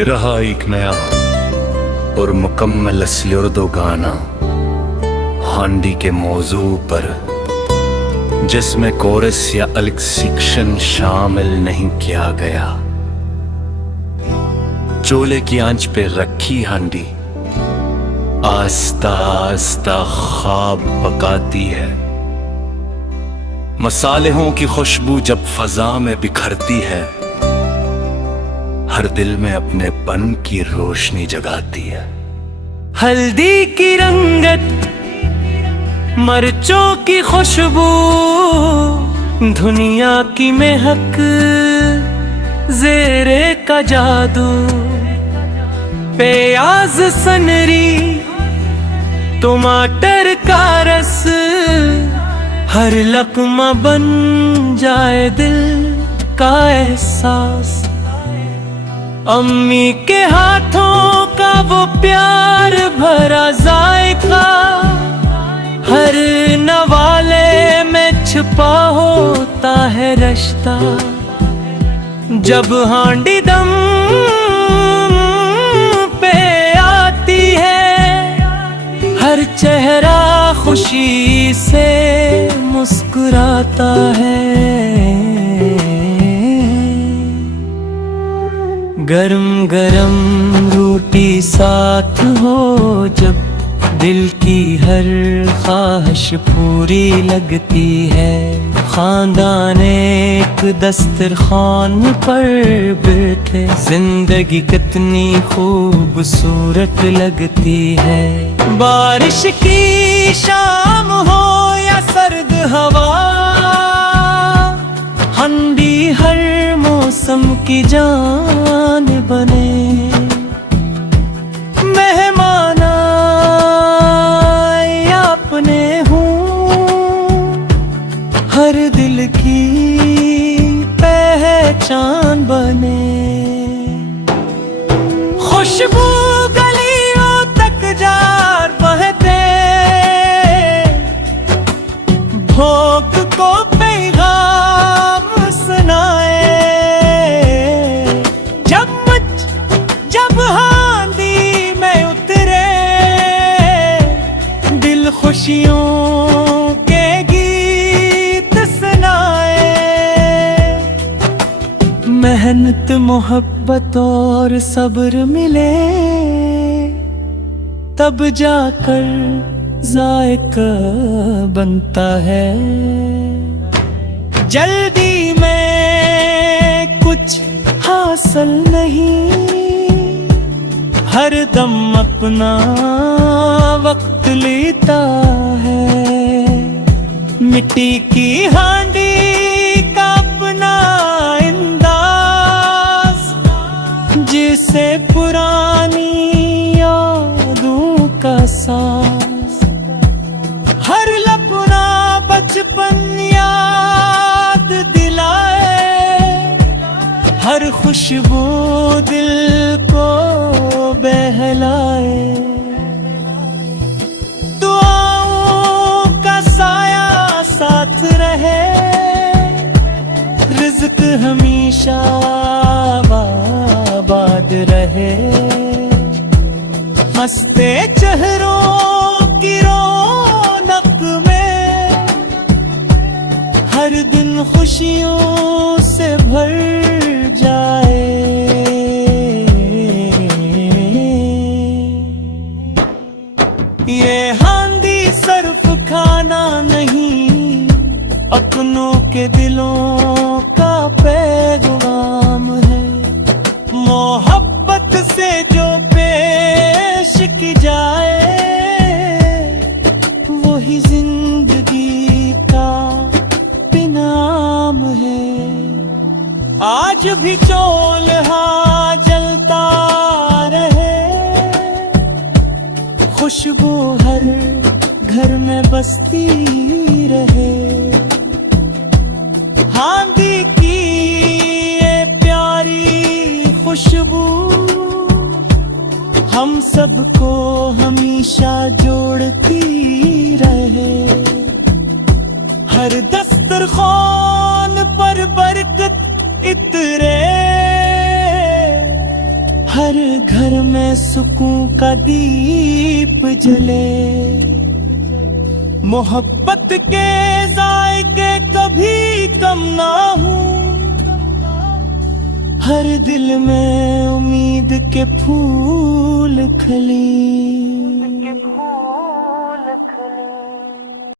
ये रहा एक नया और मुकम्मल असली उर्दू गाना हांडी के मौजू पर, जिसमें कोरस या अलग सेक्शन शामिल नहीं किया गया। चूल्हे की आंच पे रखी हांडी आस्ता आस्ता ख्वाब पकाती है। मसालेहों की खुशबू जब फजा में बिखरती है, हर दिल में अपने पन की रोशनी जगाती है। हल्दी की रंगत, मर्चों की खुशबू, दुनिया की महक, ज़ेरे का जादू, प्याज सनरी, टमाटर का रस, हर लक़्मा बन जाए दिल का एहसास। अम्मी के हाथों का वो प्यार भरा जायका, हर नवाले में छिपा होता है रिश्ता। जब हांडी दम पे आती है, हर चेहरा खुशी से मुस्कुराता है। गरम गरम रोटी साथ हो जब, दिल की हर ख्वाहिश पूरी लगती है। खानदान एक दस्तरखान पर बैठे, जिंदगी कितनी खूबसूरत लगती है। बारिश की शाम हो या सर्द हवा, हांडी हर मौसम की जान बने। मेहमान आए अपने हूँ, हर दिल की पहचान बने। खुशबू गलियों तक जार बहते, भोग को पैगाम सुनाए। जब हांडी में उतरे, दिल खुशियों के गीत सुनाए। मेहनत मोहब्बत और सब्र मिले, तब जाकर जायका बनता है। जल्दी में कुछ हासिल नहीं, हर दम अपना वक्त लेता है। मिट्टी की हांडी का अपना अंदाज, जिसे पुरानी यादों का सांस। हर लपना बचपन याद दिलाए, हर खुशबू दिल को बहलाए। दुआओं का साया साथ रहे, रिज़्क़ हमेशा आबाद रहे। हंसते चेहरों की रौनक में, हर दिन खुशियों से भर जाए। ये हांडी सिर्फ खाना नहीं, अपनों के दिलों का पैगाम है। मोहब्बत से जो पेश की जाए, वही जिंदगी का इनाम है। आज भी चूल्हा जलता रहे, खुशबू हर घर में बसती रहे। हांडी की ये प्यारी खुशबू हम सबको हमेशा जोड़ती रहे। हर दस्तरखान पर बरकत इतरे, हर हर घर में सुकून का दीप जले, मोहब्बत के जायके कभी कम ना हो, हर दिल में उम्मीद के फूल खिले।